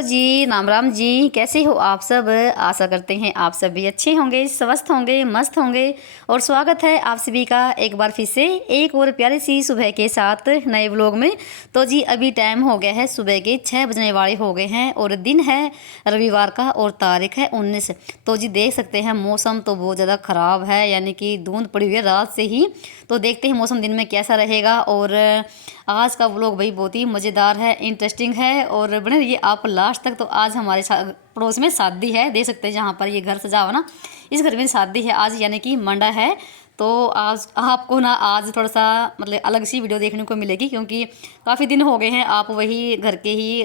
Hello जी, राम राम जी। कैसे हो आप सब? आशा करते हैं आप सभी अच्छे होंगे, स्वस्थ होंगे, मस्त होंगे। और स्वागत है आप सभी का एक बार फिर से एक और प्यारी सी सुबह के साथ नए व्लॉग में। तो जी अभी टाइम हो गया है, सुबह के 6 बजने वाले हो गए हैं और दिन है रविवार का और तारीख है 19। तो जी देख सकते हैं मौसम तो बहुत ज़्यादा ख़राब है, यानी कि धुंध पड़ी हुई है रात से ही। तो देखते हैं मौसम दिन में कैसा रहेगा। और आज का व्लॉग भाई बहुत ही मज़ेदार है, इंटरेस्टिंग है और बने रहिए आप लास्ट तक। तो आज हमारे पड़ोस में शादी है, देख सकते हैं जहाँ पर ये घर सजा हुआ ना, इस घर में शादी है आज, यानी कि मंडा है। तो आज आपको ना आज थोड़ा सा मतलब अलग सी वीडियो देखने को मिलेगी, क्योंकि काफ़ी दिन हो गए हैं आप वही घर के ही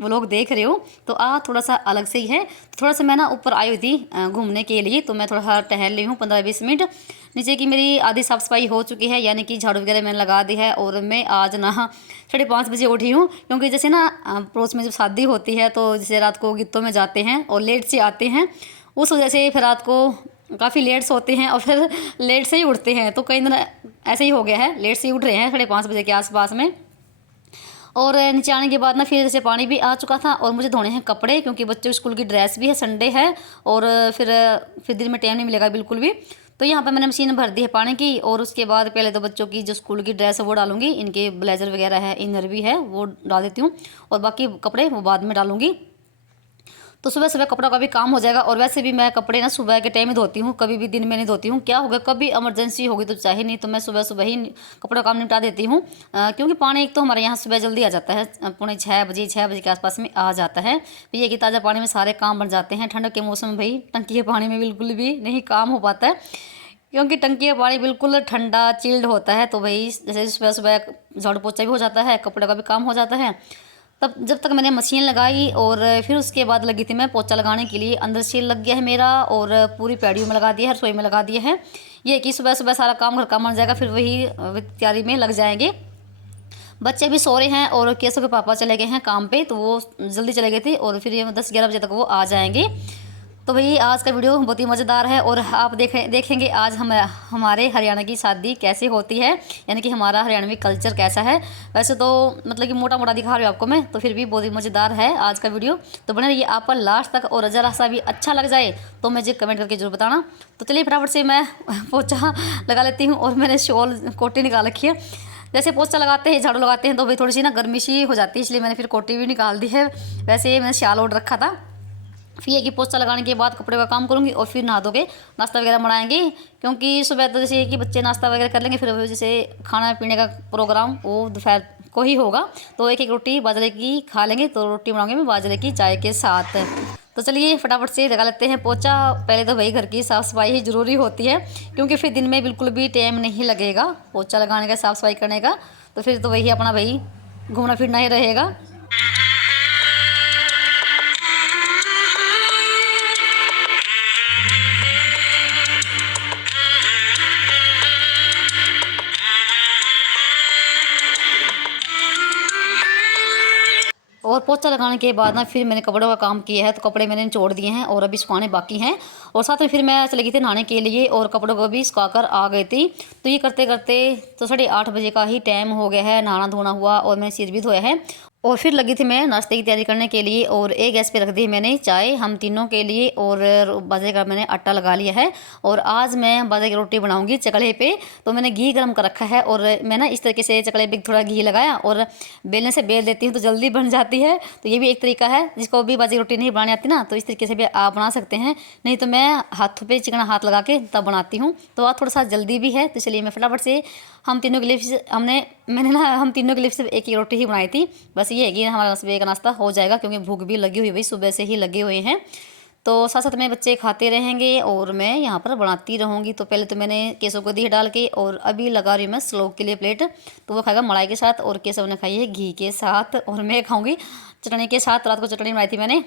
व्लॉग देख रहे हो। तो आज थोड़ा सा अलग से ही है। थोड़ा सा मैं ना ऊपर आई हुई थी घूमने के लिए, तो मैं थोड़ा सा टहल रही हूँ 15-20 मिनट। नीचे की मेरी आधी साफ़ सफाई हो चुकी है, यानी कि झाड़ू वगैरह मैंने लगा दी है। और मैं आज ना 5:30 बजे उठी हूँ, क्योंकि जैसे ना पड़ोस में जब शादी होती है तो जैसे रात को गीतों में जाते हैं और लेट से आते हैं, उस वजह से फिर रात को काफ़ी लेट से होते हैं और फिर लेट से ही उठते हैं। तो कई दिन ऐसे ही हो गया है, लेट से ही उठ रहे हैं 5:30 बजे के आसपास में। और नीचे आने के बाद ना फिर जैसे पानी भी आ चुका था और मुझे धोने हैं कपड़े, क्योंकि बच्चों की स्कूल की ड्रेस भी है, संडे है और फिर दिन में टाइम नहीं मिलेगा बिल्कुल भी। तो यहाँ पर मैंने मशीन भर दी है पानी की। और उसके बाद पहले तो बच्चों की जो स्कूल की ड्रेस है वो डालूंगी, इनके ब्लेजर वगैरह है, इनर भी है, वो डाल देती हूँ। और बाकी कपड़े वो बाद में डालूंगी। तो सुबह सुबह कपड़ों का भी काम हो जाएगा। और वैसे भी मैं कपड़े ना सुबह के टाइम ही धोती हूँ, कभी भी दिन में नहीं धोती हूँ। क्या होगा, कभी इमरजेंसी होगी तो चाहे, नहीं तो मैं सुबह सुबह ही कपड़ों का काम निपटा देती हूँ। क्योंकि पानी एक तो हमारे यहाँ सुबह जल्दी आ जाता है, 6 बजे के आसपास में आ जाता है। तो ये कि ताज़ा पानी में सारे काम बन जाते हैं। ठंड के मौसम में भाई टंकी के पानी में बिल्कुल भी नहीं काम हो पाता है, क्योंकि टंकी का पानी बिल्कुल ठंडा चिल्ड होता है। तो भाई जैसे सुबह सुबह झाड़ू पोछा भी हो जाता है, कपड़े का भी काम हो जाता है। तब जब तक मैंने मशीन लगाई और फिर उसके बाद लगी थी मैं पोछा लगाने के लिए। अंदर से लग गया है मेरा और पूरी पैड़ियों में लगा दिया है, रसोई में लगा दिया है। ये कि सुबह सुबह सारा काम घर का बन जाएगा, फिर वही तैयारी में लग जाएंगे। बच्चे भी सो रहे हैं और केसो के पापा चले गए हैं काम पे, तो वो जल्दी चले गए थे और फिर ये 10-11 बजे तक वो आ जाएंगे। तो भाई आज का वीडियो बहुत ही मज़ेदार है और आप देखेंगे आज हमारे हरियाणा की शादी कैसे होती है, यानी कि हमारा हरियाणवी कल्चर कैसा है। वैसे तो मतलब कि मोटा मोटा दिखा रही हूँ आपको मैं, तो फिर भी बहुत ही मज़ेदार है आज का वीडियो। तो बने रहिए आप पर लास्ट तक। और ज़रा सा भी अच्छा लग जाए तो मुझे कमेंट करके जरूर बताना। तो चलिए फटाफट से मैं पोछा लगा लेती हूँ। और मैंने शॉल कोटी निकाल रखी है। जैसे पोछा लगाते हैं, झाड़ू लगाते हैं, तो भाई थोड़ी सी ना गर्मी सी हो जाती है, इसलिए मैंने फिर कोटी भी निकाल दी है। वैसे मैंने शाल ओढ़ रखा था। फिर ये कि पोछा लगाने के बाद कपड़े का काम करूँगी और फिर नहा धो के नाश्ता वगैरह बनाएंगे, क्योंकि सुबह तो जैसे कि बच्चे नाश्ता वगैरह कर लेंगे, फिर जैसे खाना पीने का प्रोग्राम वो दोपहर को ही होगा। तो एक एक रोटी बाजरे की खा लेंगे, तो रोटी बनाऊंगी मैं बाजरे की चाय के साथ। तो चलिए फटाफट से लगा लेते हैं पोछा। पहले तो भाई घर की साफ़ सफाई ही ज़रूरी होती है, क्योंकि फिर दिन में बिल्कुल भी टाइम नहीं लगेगा पोछा लगाने का, साफ़ सफाई करने का। तो फिर तो वही अपना भाई घूमना फिरना ही रहेगा। और पोछा लगाने के बाद ना फिर मैंने कपड़ों का काम किया है, तो कपड़े मैंने निचोड़ दिए हैं और अभी सुखाने बाकी हैं। और साथ में फिर मैं चली गई थी नहाने के लिए और कपड़ों को भी सुखा कर आ गई थी। तो ये करते करते तो 8:30 बजे का ही टाइम हो गया है। नहाना धोना हुआ और मैंने सिर भी धोया है और फिर लगी थी मैं नाश्ते की तैयारी करने के लिए। और एक गैस पे रख दी मैंने चाय हम तीनों के लिए और बाजरे का मैंने आटा लगा लिया है। और आज मैं बाजरे की रोटी बनाऊंगी चकले पे। तो मैंने घी गर्म कर रखा है और मैं ना इस तरीके से चकले पे थोड़ा घी लगाया और बेलने से बेल देती हूँ तो जल्दी बन जाती है। तो ये भी एक तरीका है, जिसको भी बाजरे की रोटी नहीं बनानी आती ना, तो इस तरीके से भी आप बना सकते हैं। नहीं तो मैं हाथों पे चिकना हाथ लगा के तब बनाती हूँ, तो आज थोड़ा सा जल्दी भी है। तो चलिए मैं फटाफट से हम तीनों के लिए हम तीनों के लिए सिर्फ एक ही रोटी ही बनाई थी। बस ये है कि हमारा सुबह का नाश्ता हो जाएगा, क्योंकि भूख भी लगी हुई, भाई सुबह से ही लगे हुए हैं। तो साथ साथ में बच्चे खाते रहेंगे और मैं यहाँ पर बनाती रहूँगी। तो पहले तो मैंने केसव को दी डाल के और अभी लगा रही हूँ मैं श्लोक के लिए प्लेट। तो वो खाएगा मलाई के साथ और केसव ने खाई है घी के साथ और मैं खाऊँगी चटनी के साथ। रात को चटनी बनाई थी मैंने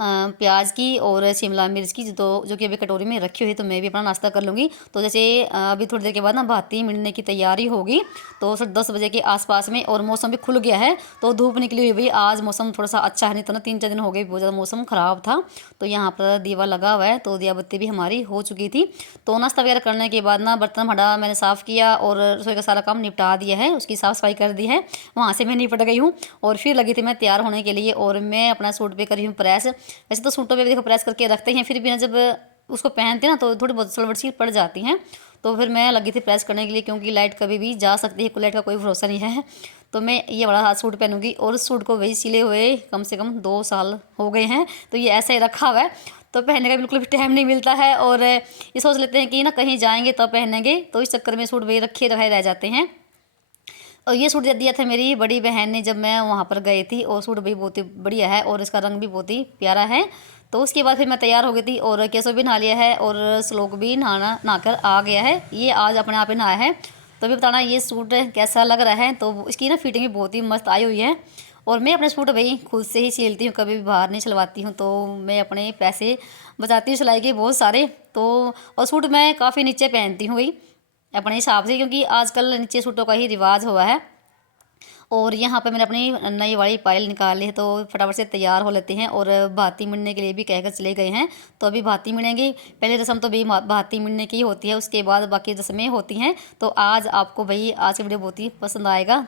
प्याज की और शिमला मिर्च की, जो कि अभी कटोरी में रखी हुई है। तो मैं भी अपना नाश्ता कर लूँगी। तो जैसे अभी थोड़ी देर के बाद ना भाती मिलने की तैयारी होगी, तो 10 बजे के आसपास में। और मौसम भी खुल गया है, तो धूप निकली हुई भी। आज मौसम थोड़ा सा अच्छा है, नहीं तो ना 3-4 दिन हो गए बहुत ज़्यादा मौसम ख़राब था। तो यहाँ पर दीवा लगा हुआ है, तो दिया बत्ती भी हमारी हो चुकी थी। तो नाश्ता वगैरह करने के बाद ना बर्तन भांडा मैंने साफ़ किया और रसोई का सारा काम निपटा दिया है, उसकी साफ़ सफाई कर दी है। वहाँ से मैं निपट गई हूँ और फिर लगी थी मैं तैयार होने के लिए। और मैं अपना सूट पे करी हूँ प्रेस। वैसे तो सूटों पे भी देखो प्रेस करके रखते हैं, फिर भी ना जब उसको पहनते हैं ना तो थोड़ी बहुत सलवट सी पड़ जाती हैं। तो फिर मैं लगी थी प्रेस करने के लिए, क्योंकि लाइट कभी भी जा सकती है, लाइट का कोई भरोसा नहीं है। तो मैं ये बड़ा हाथ सूट पहनूंगी। और उस सूट को वही सिले हुए कम से कम 2 साल हो गए हैं, तो ये ऐसा ही रखा हुआ है। तो पहनने का बिल्कुल भी टाइम नहीं मिलता है, और ये सोच लेते हैं कि ना कहीं जाएंगे तब पहनेंगे, तो इस चक्कर में सूट वही रखे रह जाते हैं। और ये सूट दिया था मेरी बड़ी बहन ने जब मैं वहाँ पर गई थी, और सूट भी बहुत ही बढ़िया है और इसका रंग भी बहुत ही प्यारा है। तो उसके बाद फिर मैं तैयार हो गई थी, और केसव भी नहा लिया है और श्लोक भी नहाकर आ गया है। ये आज अपने आप ही नहाया है। तो अभी बताना ये सूट कैसा लग रहा है। तो इसकी ना फिटिंग भी बहुत ही मस्त आई हुई है। और मैं अपने सूट भाई खुद से ही सिलती हूँ, कभी भी बाहर नहीं सिलवाती हूँ। तो मैं अपने पैसे बचाती हूँ सिलाई के बहुत सारे। तो और सूट मैं काफ़ी नीचे पहनती हूँ भाई अपने हिसाब से, क्योंकि आजकल नीचे सूटों का ही रिवाज हुआ है। और यहाँ पर मैंने अपनी नई वाली पायल निकाल ली है, तो फटाफट से तैयार हो लेते हैं। और भाती मिलने के लिए भी कहकर चले गए हैं, तो अभी भाती मिलेंगे। पहले रस्म तो भाई भाती मिलने की होती है, उसके बाद बाकी रस्में होती हैं। तो आज आपको भाई आज की वीडियो बहुत ही पसंद आएगा।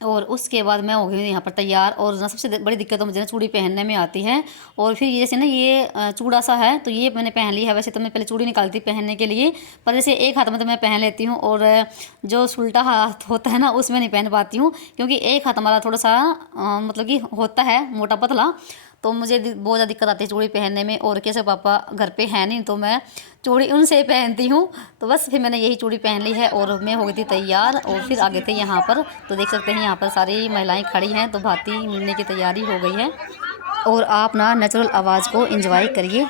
और उसके बाद मैं हो गई यहाँ पर तैयार। और ना सबसे बड़ी दिक्कत तो मुझे ना चूड़ी पहनने में आती है। और फिर ये जैसे ना ये चूड़ा सा है, तो ये मैंने पहन लिया है। वैसे तो मैं पहले चूड़ी निकालती पहनने के लिए, पर जैसे एक हाथ में तो मैं पहन लेती हूँ, और जो उल्टा हाथ होता है ना उसमें नहीं पहन पाती हूँ, क्योंकि एक हाथ हमारा थोड़ा सा मतलब कि होता है मोटा पतला। तो मुझे बहुत ज़्यादा दिक्कत आती है चूड़ी पहनने में। और कैसे पापा घर पे है नहीं, तो मैं चूड़ी उनसे पहनती हूँ। तो बस फिर मैंने यही चूड़ी पहन ली है, और मैं हो गई थी तैयार। और फिर आगे थे यहाँ पर, तो देख सकते हैं यहाँ पर सारी महिलाएं खड़ी हैं, तो भाती मिलने की तैयारी हो गई है। और आप ना नेचुरल आवाज़ को एंजॉय करिए।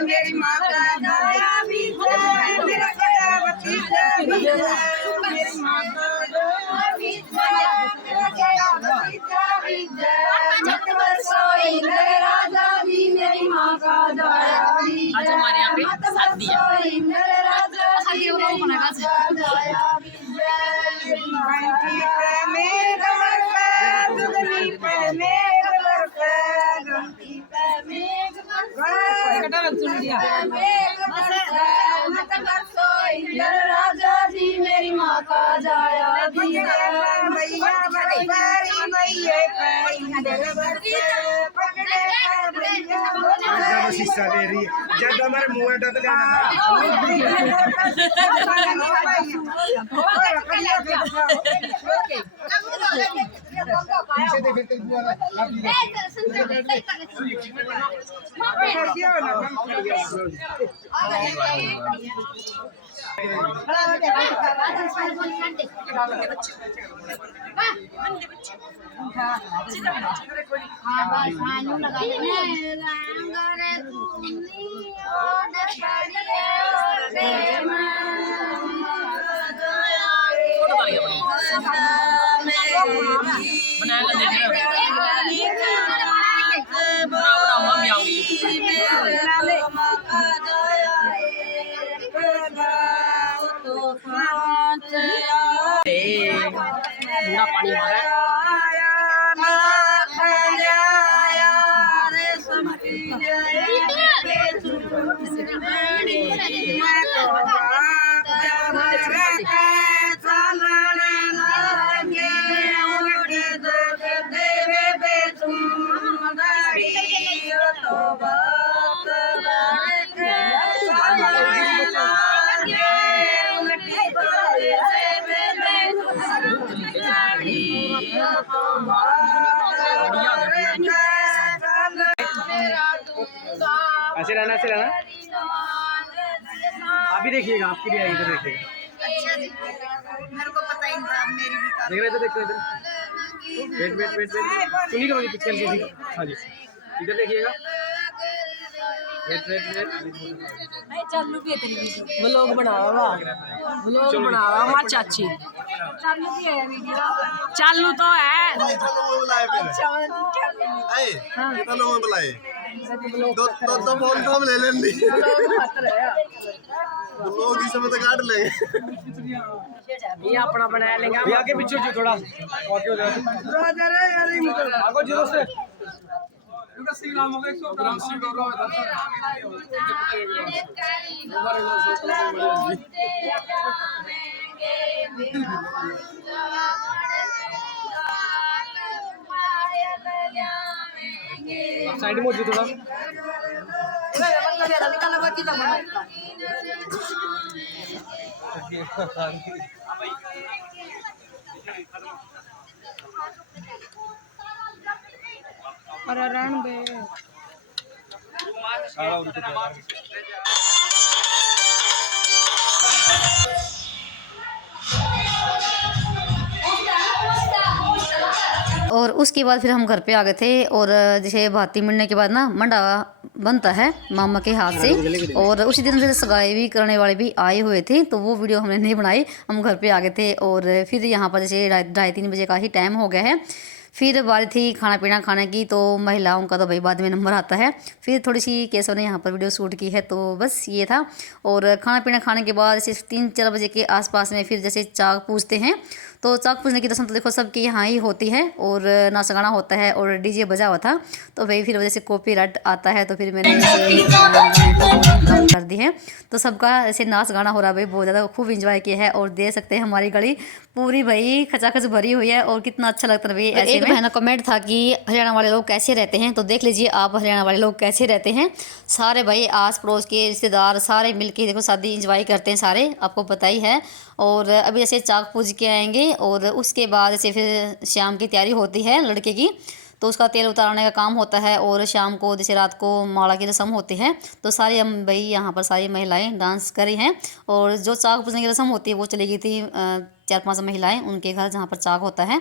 मेरी माँ का दाया भी जय, मेरा गया भतीजा भी जय, मेरी माँ का दाया भी जय, मेरा गया भतीजा भी जय, मत बरसोई मेरे राजा जी, मेरी माँ का दाया भी जय, मत बरसोई मेरे राजा जी, मेरी माँ का दाया भी जय। घंटी पे मेघ बरसे, दुगनी पे मेघ बरसे, घंटी पे मेघ राजा जी, मेरी माँ का जाया भी हिस्सा ले रही है जब हमारे मुँह पीछे देख तेरे बुआ का ठंडा पानी मारा ऐसे रहना आप भी देखिएगा, आपकी भी आएगी इधर देखिएगा। अच्छा जी, मेरे को पता ही नहीं था, मेरी भी कार। देख रहे इधर वेट सुनिए करोगे पिक्चर जी। हाँ जी इधर देखिएगा। वेट चालू भी है तेरी व्लॉग बनावा मां चाची चालू तो है तो फोन काम ले लेंगे लोग इस समय तक काट लेंगे ये अपना बना लेंगे ये आगे पीछे जो थोड़ा आगे हो जाए आगे जीरो से साइड में जी थोड़ा और उसके बाद फिर हम घर पे आ गए थे। और जैसे भाती मिलने के बाद ना मंडा बनता है मामा के हाथ से, और उसी दिन से सगाई भी करने वाले भी आए हुए थे, तो वो वीडियो हमने नहीं बनाई। हम घर पे आ गए थे और फिर यहाँ पर जैसे 2:30-3 बजे का ही टाइम हो गया है। फिर बारी थी खाना पीना खाने की, तो महिलाओं का तो भाई बाद में नंबर आता है। फिर थोड़ी सी केसों ने यहाँ पर वीडियो शूट की है, तो बस ये था। और खाना पीना खाने के बाद जैसे 3-4 बजे के आसपास में फिर जैसे चाक पूजते हैं, तो चाक पूजने की रस्म तो देखो सबके यहाँ ही होती है, और नाच गाना होता है और डीजे बजा हुआ था, तो भाई फिर वजह से कॉपीराइट आता है, तो फिर मैंने कर दी है। तो सबका ऐसे नाच गाना हो रहा है भाई, बहुत ज़्यादा खूब इंजॉय किया है। और देख सकते हैं हमारी गली पूरी भाई खचाखच भरी हुई है, और कितना अच्छा लगता है भाई। ऐसे एक बहन का कमेंट था कि हरियाणा वाले लोग कैसे रहते हैं, तो देख लीजिए आप हरियाणा वाले लोग कैसे रहते हैं। सारे भाई आस पड़ोस के रिश्तेदार सारे मिलके देखो शादी इंजॉय करते हैं सारे, आपको पता ही है। और अभी जैसे चाक पूज के आएंगे, और उसके बाद जैसे फिर शाम की तैयारी होती है लड़के की, तो उसका तेल उतारने का काम होता है। और शाम को जैसे रात को माला की रस्म होती है, तो सारी हम भाई यहाँ पर सारी महिलाएं डांस करी हैं। और जो चाक पूजने की रस्म होती है वो चली गई थी 4-5 महिलाएं उनके घर जहाँ पर चाक होता है।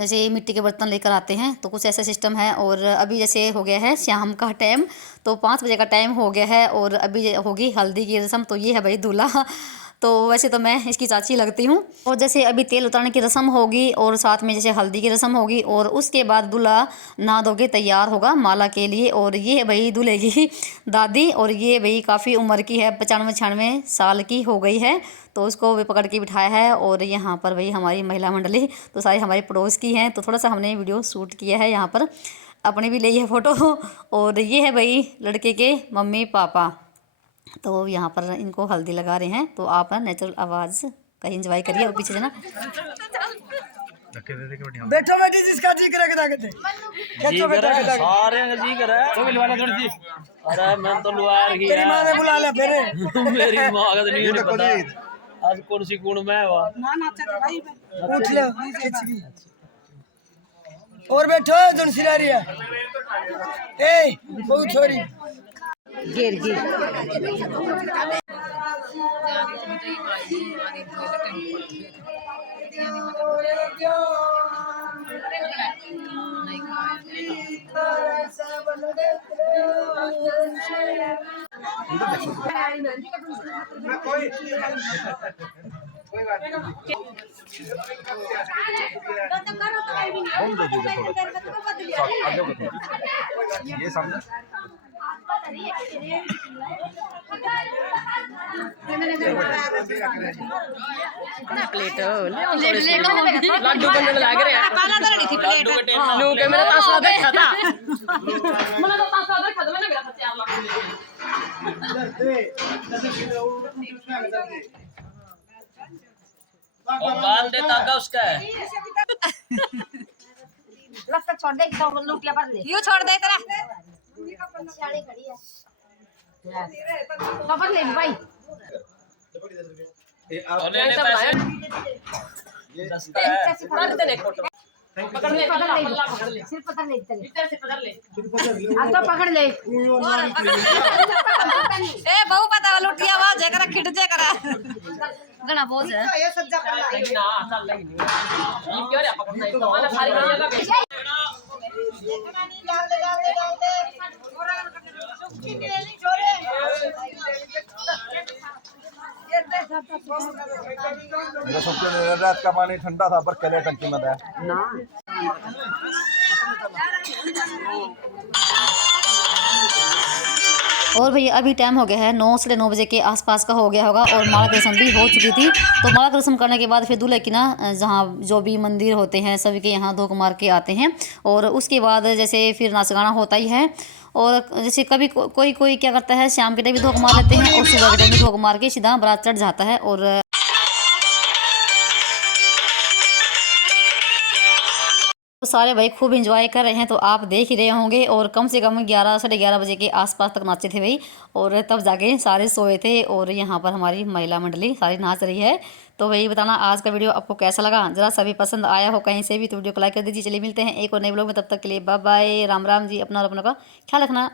जैसे मिट्टी के बर्तन लेकर आते हैं, तो कुछ ऐसा सिस्टम है। और अभी जैसे हो गया है शाम का टाइम, तो 5 बजे का टाइम हो गया है, और अभी होगी हल्दी की रस्म। तो ये है भाई दूल्हा, तो वैसे तो मैं इसकी चाची लगती हूँ। और जैसे अभी तेल उतारने की रस्म होगी, और साथ में जैसे हल्दी की रस्म होगी, और उसके बाद दूल्हा नहा धो के तैयार होगा माला के लिए। और ये है भाई दूल्हे की दादी, और ये भाई काफ़ी उम्र की है, 95-96 साल की हो गई है, तो उसको भी पकड़ के बिठाया है। और यहाँ पर भाई हमारी महिला मंडली तो सारी हमारे पड़ोस की हैं, तो थोड़ा सा हमने वीडियो शूट किया है यहाँ पर, अपनी भी ली है फ़ोटो। और ये है भाई लड़के के मम्मी पापा, तो यहाँ पर इनको हल्दी लगा रहे हैं। तो आप नेचुरल आवाज़ का एंजॉय करिए, और पीछे से ना बैठो बेटी जिसका जी करे दागते जी करे सारे जी करे तो मिलवाना थोड़ी सी। अरे मैं तो लुआर गया तेरी मां ने बुला लिया फिर मेरी मां का तो नहीं पता आज कौन सी गुण में हुआ उठ ले खिंच गई और बैठो है जोन सिरारी है ए बहुत छोरी ये समझ लड्डू बनने में लग रहे हैं पहला तो नहीं थी प्लेट लड्डू के मेरा तासा देखा था और बाल दे ताका उसका है लगता छोड़ दे तो लूटिया पर ले यू छोड़ दे तेरा तो पर ले भाई और ले ले पैसे दस्ता है पकड़ दे फोटो पकड़ ले सिर पकड़ ले इधर से पकड़ ले अब तो पकड़ ले ए बहु पता लुटिया आवाज है करा खिट जे करा गणा बोझ है ये सज्जा कर ला लेकिन ना चल लेकिन ये क्यों रे पकड़ना है तो वाला सारी जगह का डाल दे छोरे मेरा सबसे रात का पानी ठंडा था पर केले टंकी में था और भैया अभी टाइम हो गया है 9 से 9 बजे के आसपास का हो गया होगा और माला की रस्म भी हो चुकी थी। तो माला की रस्म करने के बाद फिर दूल्हे की ना जहाँ जो भी मंदिर होते हैं सभी के यहाँ धोख मार के आते हैं और उसके बाद जैसे फिर नाच गाना होता ही है। और जैसे कभी कोई क्या करता है शाम के टाइम भी धोख मार लेते हैं और सुबह के टाइम भी धोख मार के सीधा बारात चढ़ जाता है। और सारे भाई खूब एंजॉय कर रहे हैं तो आप देख ही रहे होंगे। और कम से कम 11 साढ़े 11 बजे के आसपास तक नाचे थे भाई और तब जाके सारे सोए थे और यहाँ पर हमारी महिला मंडली सारी नाच रही है। तो वही बताना आज का वीडियो आपको कैसा लगा, जरा सभी पसंद आया हो कहीं से भी तो वीडियो को लाइक कर दीजिए। चलिए मिलते हैं एक और नए ब्लॉग में, तब तक के लिए बाय बाय, राम राम जी। अपना और अपनों का ख्याल रखना।